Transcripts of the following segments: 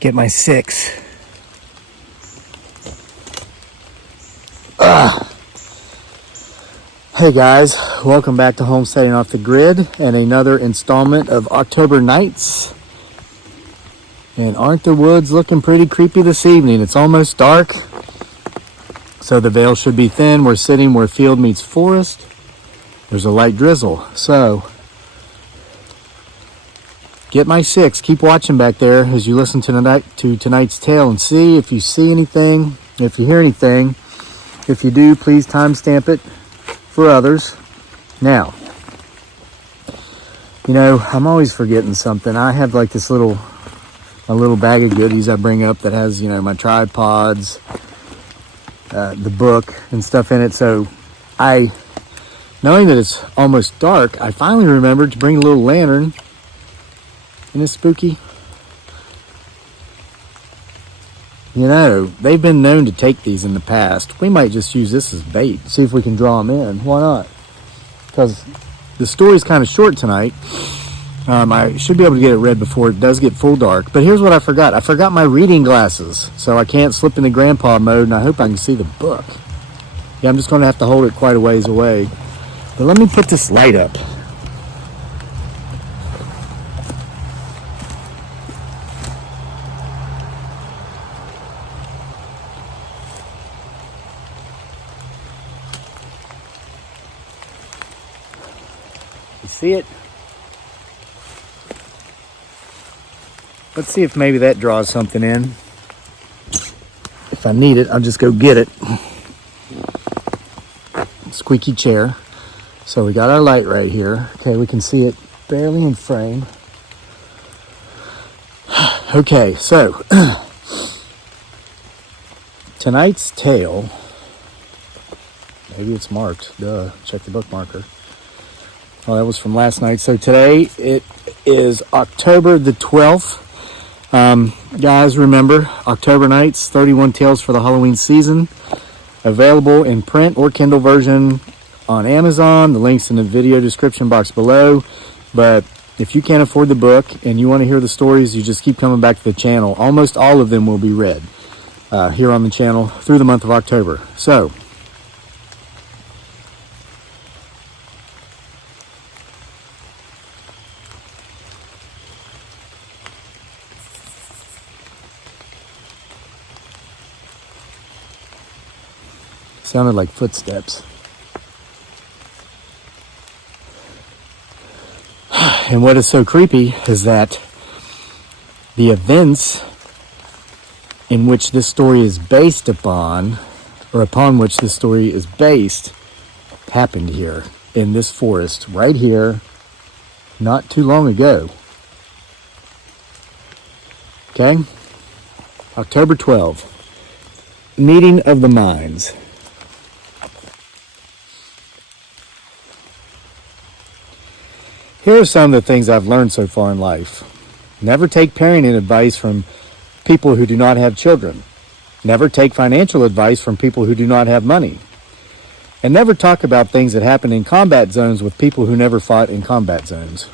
get my 6. Hey guys, welcome back to Homesteading Off the Grid and another installment of October Nights. And aren't the woods looking pretty creepy this evening? It's almost dark, so the veil should be thin. We're sitting where field meets forest. There's a light drizzle, so get my 6. Keep watching back there as you listen to tonight's tale and see if you see anything, if you hear anything. If you do, please timestamp it for others. Now, you know, I'm always forgetting something. I have like this little bag of goodies I bring up that has, you know, my tripods, the book and stuff in it. So knowing that it's almost dark, I finally remembered to bring a little lantern. Isn't this spooky? You know, they've been known to take these in the past. We might just use this as bait, see if we can draw them in. Why not? Because the story's kind of short tonight. I should be able to get it read before it does get full dark. But here's what I forgot. I forgot my reading glasses, so I can't slip into grandpa mode, and I hope I can see the book. Yeah, I'm just going to have to hold it quite a ways away. But let me put this light up. See it? Let's see if maybe that draws something in. If I need it, I'll just go get it. Squeaky chair. So we got our light right here. Okay, we can see it barely in frame. Okay, so tonight's tale, maybe it's marked. Duh, check the book marker. Oh, that was from last night. So today it is October the 12th. Guys, remember, October Nights, 31 Tales for the Halloween season. Available in print or Kindle version on Amazon. The link's in the video description box below. But if you can't afford the book and you want to hear the stories, you just keep coming back to the channel. Almost all of them will be read here on the channel through the month of October. So, sounded like footsteps. And what is so creepy is that the events in which this story is based upon, or upon which this story is based, happened here in this forest right here not too long ago. Okay? October 12th. Meeting of the Minds. Here are some of the things I've learned so far in life. Never take parenting advice from people who do not have children. Never take financial advice from people who do not have money. And never talk about things that happen in combat zones with people who never fought in combat zones.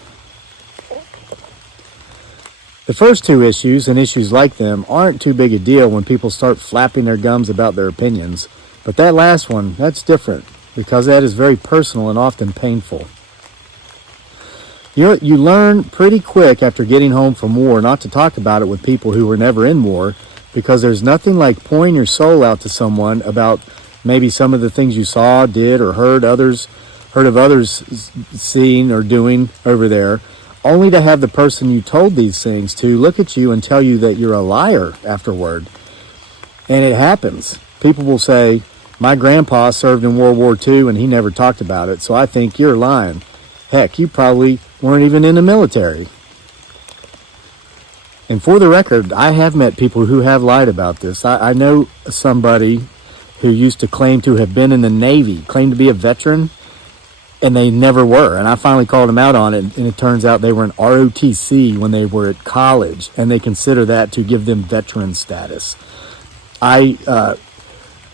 The first two issues and issues like them aren't too big a deal when people start flapping their gums about their opinions. But that last one, that's different because that is very personal and often painful. You learn pretty quick after getting home from war not to talk about it with people who were never in war, because there's nothing like pouring your soul out to someone about maybe some of the things you saw, did, or heard of others seeing or doing over there, only to have the person you told these things to look at you and tell you that you're a liar afterward. And it happens. People will say, my grandpa served in World War II and he never talked about it, so I think you're lying. Heck, you probably weren't even in the military. And for the record, I have met people who have lied about this. I know somebody who used to claim to have been in the Navy, claimed to be a veteran, and they never were. And I finally called them out on it, and it turns out they were in ROTC when they were at college, and they consider that to give them veteran status. I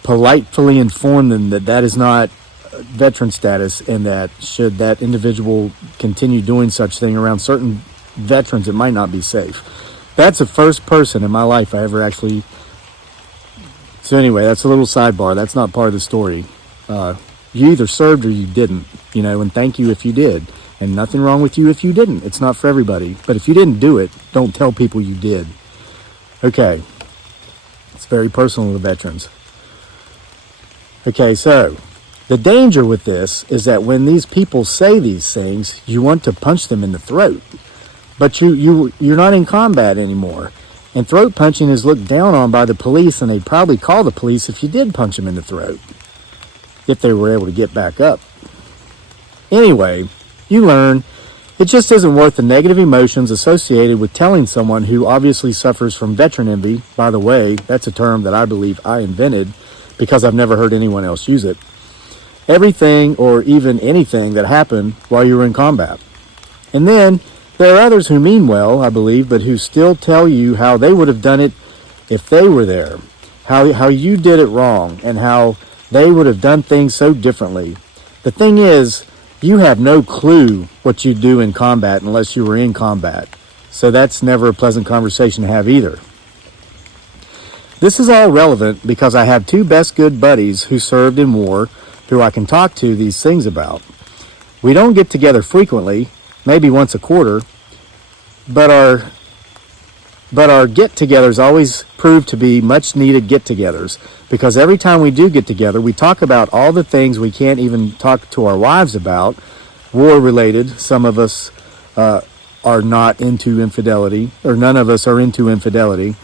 politely informed them that that is not veteran status, and that should that individual continue doing such thing around certain veterans, it might not be safe. That's the first person in my life I ever actually... So anyway, that's a little sidebar. That's not part of the story. You either served or you didn't, and thank you if you did. And nothing wrong with you if you didn't. It's not for everybody. But if you didn't do it, don't tell people you did. Okay. It's very personal to veterans. Okay, so the danger with this is that when these people say these things, you want to punch them in the throat. But you're not in combat anymore. And throat punching is looked down on by the police, and they'd probably call the police if you did punch them in the throat, if they were able to get back up. Anyway, you learn it just isn't worth the negative emotions associated with telling someone who obviously suffers from veteran envy. By the way, that's a term that I believe I invented because I've never heard anyone else use it. Everything or even anything that happened while you were in combat. And then there are others who mean well, I believe, but who still tell you how they would have done it if they were there, how you did it wrong, and how they would have done things so differently. The thing is, you have no clue what you do in combat unless you were in combat. So that's never a pleasant conversation to have either. This is all relevant because I have two best good buddies who served in war who I can talk to these things about. We don't get together frequently, maybe once a quarter, but our get-togethers always prove to be much-needed get-togethers because every time we do get together, we talk about all the things we can't even talk to our wives about, war-related. Some of us are not into infidelity, or none of us are into infidelity.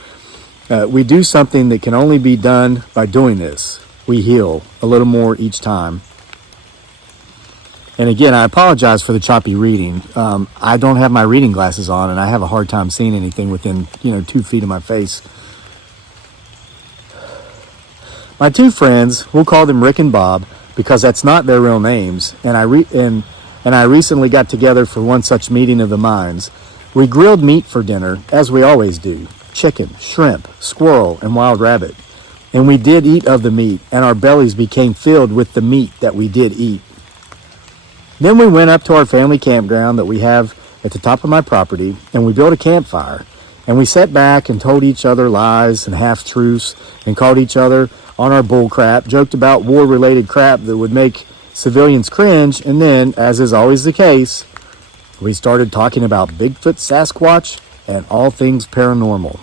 We do something that can only be done by doing this. We heal a little more each time. And again, I apologize for the choppy reading. I don't have my reading glasses on, and I have a hard time seeing anything within, 2 feet of my face. My two friends, we'll call them Rick and Bob, because that's not their real names. And I recently got together for one such meeting of the minds. We grilled meat for dinner, as we always do: chicken, shrimp, squirrel, and wild rabbit. And we did eat of the meat, and our bellies became filled with the meat that we did eat. Then we went up to our family campground that we have at the top of my property, and we built a campfire. And we sat back and told each other lies and half-truths and called each other on our bull crap, joked about war-related crap that would make civilians cringe, and then, as is always the case, we started talking about Bigfoot, Sasquatch, and all things paranormal.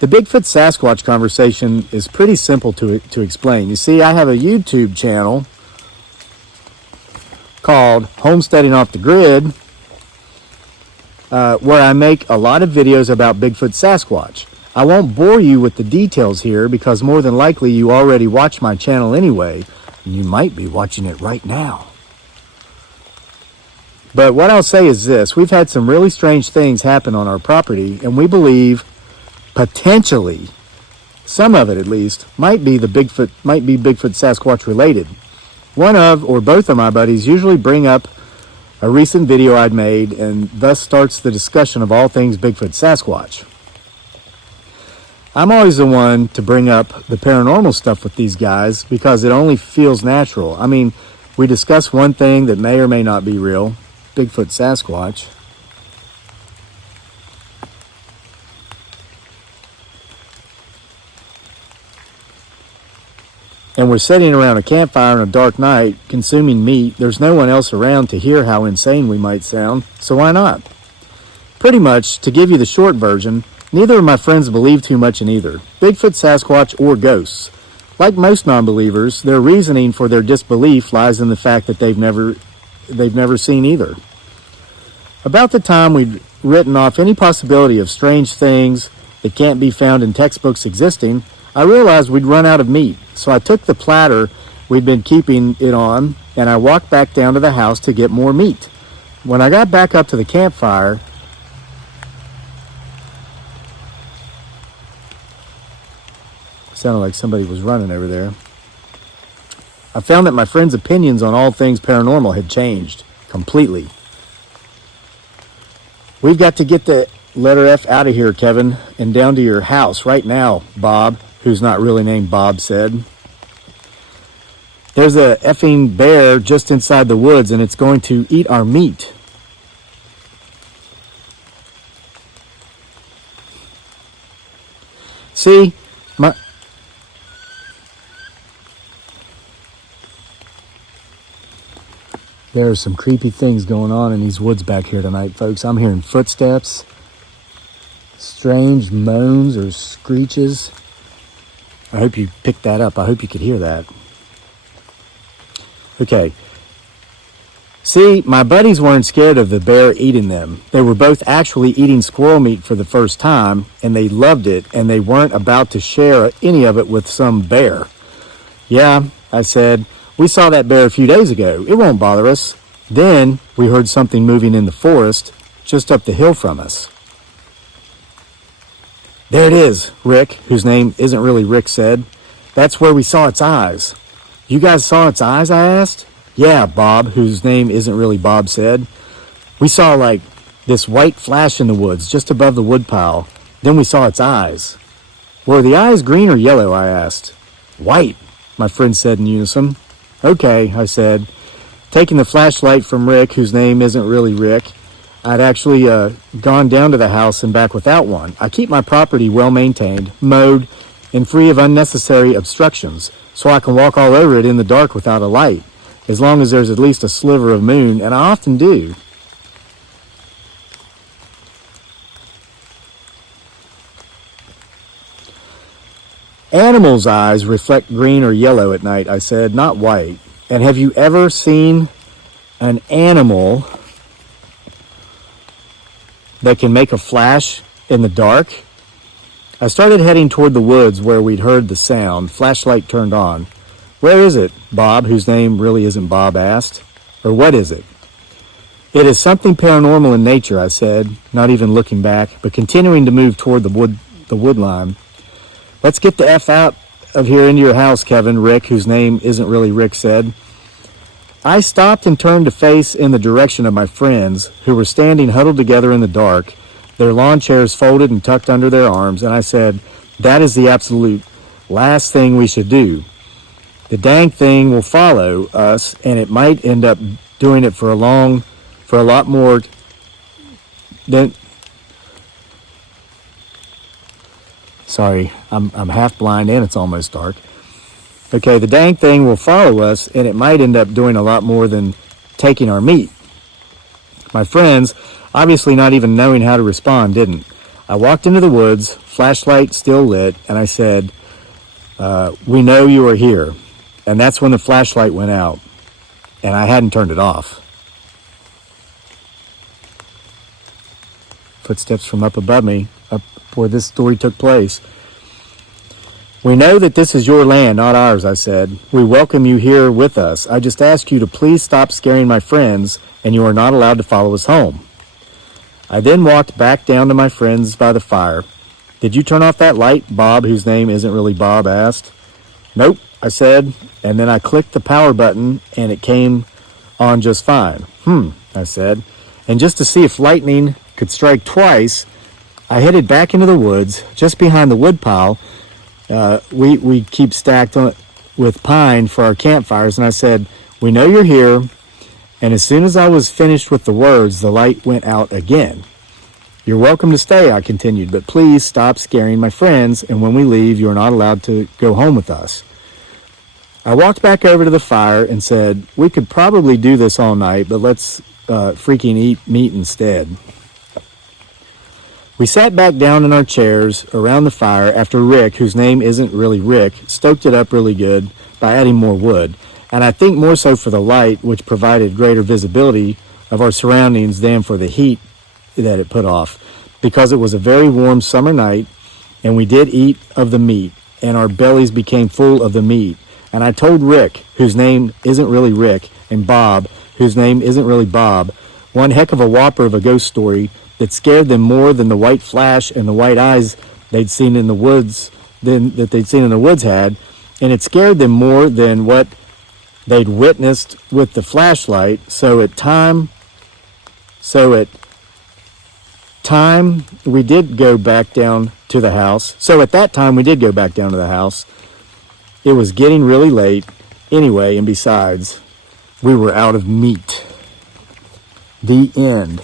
The Bigfoot Sasquatch conversation is pretty simple to explain. You see, I have a YouTube channel called Homesteading Off the Grid, where I make a lot of videos about Bigfoot Sasquatch. I won't bore you with the details here because more than likely you already watch my channel anyway, and you might be watching it right now. But what I'll say is this: we've had some really strange things happen on our property, and we believe potentially, some of it at least, might be Bigfoot Sasquatch related. One of or both of my buddies usually bring up a recent video I'd made and thus starts the discussion of all things Bigfoot Sasquatch. I'm always the one to bring up the paranormal stuff with these guys because it only feels natural. I mean, we discuss one thing that may or may not be real, Bigfoot Sasquatch. And we're sitting around a campfire on a dark night, consuming meat. There's no one else around to hear how insane we might sound, so why not? Pretty much, to give you the short version, neither of my friends believe too much in either, Bigfoot, Sasquatch, or ghosts. Like most non-believers, their reasoning for their disbelief lies in the fact that they've never seen either. About the time we'd written off any possibility of strange things that can't be found in textbooks existing, I realized we'd run out of meat, so I took the platter we'd been keeping it on, and I walked back down to the house to get more meat. When I got back up to the campfire, sounded like somebody was running over there, I found that my friend's opinions on all things paranormal had changed completely. We've got to get the letter F out of here, Kevin, and down to your house right now, Bob, who's not really named Bob, said. There's a effing bear just inside the woods, and it's going to eat our meat. See, my there are some creepy things going on in these woods back here tonight, folks. I'm hearing footsteps, strange moans or screeches. I hope you picked that up. I hope you could hear that. Okay. See, my buddies weren't scared of the bear eating them. They were both actually eating squirrel meat for the first time, and they loved it, and they weren't about to share any of it with some bear. Yeah, I said, we saw that bear a few days ago. It won't bother us. Then we heard something moving in the forest just up the hill from us. There it is, Rick, whose name isn't really Rick, said. That's where we saw its eyes. You guys saw its eyes, I asked. Yeah, Bob, whose name isn't really Bob, said. We saw like this white flash in the woods just above the woodpile. Then we saw its eyes. Were the eyes green or yellow, I asked. White, my friend said in unison. Okay, I said, taking the flashlight from Rick, whose name isn't really Rick. I'd actually gone down to the house and back without one. I keep my property well maintained, mowed, and free of unnecessary obstructions, so I can walk all over it in the dark without a light, as long as there's at least a sliver of moon, and I often do. Animals' eyes reflect green or yellow at night, I said, not white. And have you ever seen an animal that can make a flash in the dark? I started heading toward the woods where we'd heard the sound, flashlight turned on. Where is it? Bob, whose name really isn't Bob, asked. Or what is it? It is something paranormal in nature, I said, not even looking back, but continuing to move toward the wood line. Let's get the F out of here into your house, Kevin, Rick, whose name isn't really Rick, said. I stopped and turned to face in the direction of my friends, who were standing huddled together in the dark, their lawn chairs folded and tucked under their arms, and I said, that is the absolute last thing we should do. The dang thing will follow us, and it might end up doing it for a lot more than... Sorry, I'm half blind and it's almost dark. Okay, the dang thing will follow us, and it might end up doing a lot more than taking our meat. My friends, obviously not even knowing how to respond, didn't. I walked into the woods, flashlight still lit, and I said, we know you are here. And that's when the flashlight went out, and I hadn't turned it off. Footsteps from up above me, up where this story took place. We know that this is your land, not ours, I said. We welcome you here with us. I just ask you to please stop scaring my friends, and you are not allowed to follow us home. I then walked back down to my friends by the fire. Did you turn off that light? Bob, whose name isn't really Bob, asked. Nope, I said, and then I clicked the power button, and it came on just fine. I said, and just to see if lightning could strike twice, I headed back into the woods, just behind the woodpile. We keep stacked with pine for our campfires, and I said, we know you're here, and as soon as I was finished with the words, the light went out again. You're welcome to stay, I continued, but please stop scaring my friends, and when we leave, you're not allowed to go home with us. I walked back over to the fire and said, we could probably do this all night, but let's freaking eat meat instead. We sat back down in our chairs around the fire after Rick, whose name isn't really Rick, stoked it up really good by adding more wood, and I think more so for the light, which provided greater visibility of our surroundings than for the heat that it put off, because it was a very warm summer night, and we did eat of the meat, and our bellies became full of the meat. And I told Rick, whose name isn't really Rick, and Bob, whose name isn't really Bob, one heck of a whopper of a ghost story that scared them more than the white flash and the white eyes they'd seen in the woods had, and it scared them more than what they'd witnessed with the flashlight. So at time we did go back down to the house. It was getting really late anyway, and besides, we were out of meat. The end.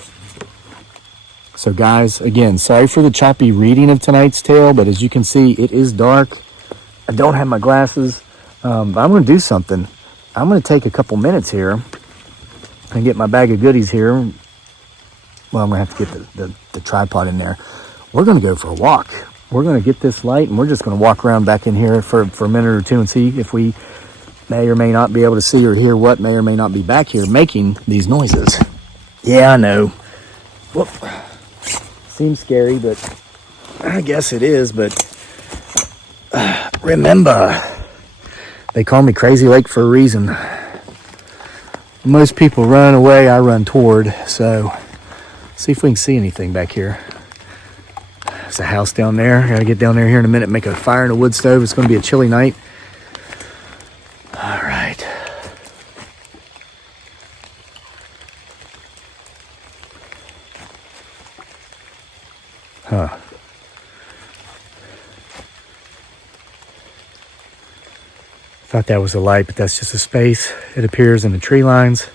So guys, again, sorry for the choppy reading of tonight's tale, but as you can see, it is dark. I don't have my glasses, but I'm going to do something. I'm going to take a couple minutes here and get my bag of goodies here. Well, I'm going to have to get the tripod in there. We're going to go for a walk. We're going to get this light, and we're just going to walk around back in here for a minute or two and see if we may or may not be able to see or hear what may or may not be back here making these noises. Yeah, I know. Whoop. Seems scary, but I guess it is. But remember, they call me Crazy Lake for a reason. Most people run away, I run toward. So, see if we can see anything back here. There's a house down there. I gotta get down there here in a minute, make a fire in a wood stove. It's gonna be a chilly night. All right. Huh. Thought that was a light, but that's just a space. It appears in the tree lines.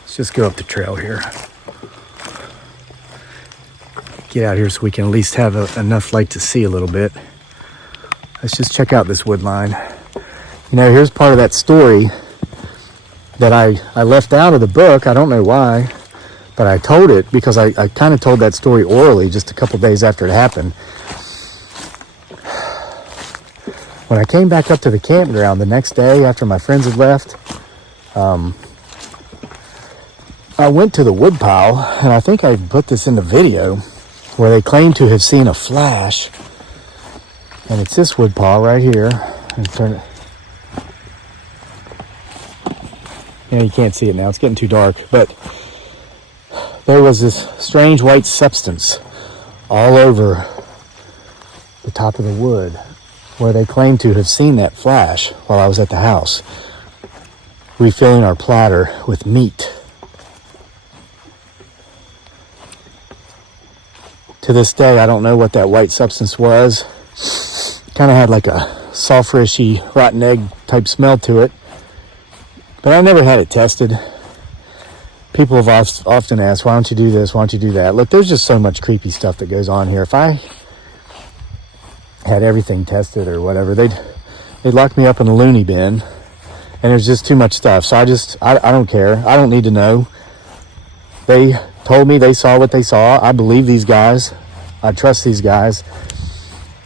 Let's just go up the trail here. Get out here so we can at least have enough light to see a little bit. Let's just check out this wood line. You know, here's part of that story that I left out of the book. I don't know why, but I told it because I kind of told that story orally just a couple days after it happened. When I came back up to the campground the next day after my friends had left, I went to the wood pile, and I think I put this in the video, where they claim to have seen a flash. And it's this wood pile right here. And turn it. You can't see it now. It's getting too dark. But there was this strange white substance all over the top of the wood, where they claim to have seen that flash while I was at the house, refilling our platter with meat. To this day, I don't know what that white substance was. Kind of had like a sulfurishy, rotten egg type smell to it. But I never had it tested. People have often asked, why don't you do this? Why don't you do that? Look, there's just so much creepy stuff that goes on here. If I had everything tested or whatever, they'd lock me up in a loony bin. And there's just too much stuff. So I don't care. I don't need to know. They told me they saw what they saw. I believe these guys. I trust these guys.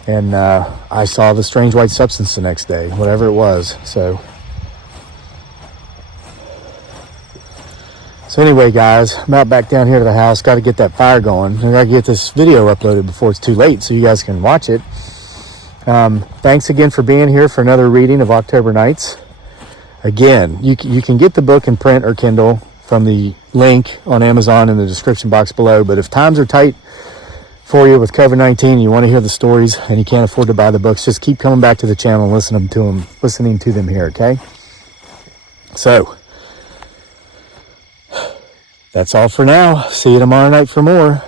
And I saw the strange white substance the next day, whatever it was. So anyway, guys, I'm out back down here to the house. Got to get that fire going. I got to get this video uploaded before it's too late so you guys can watch it. Thanks again for being here for another reading of October Nights. Again, you can get the book in print or Kindle from the link on Amazon in the description box below. But if times are tight for you with COVID-19 and you want to hear the stories and you can't afford to buy the books, just keep coming back to the channel and listening to them here, okay? So, that's all for now. See you tomorrow night for more.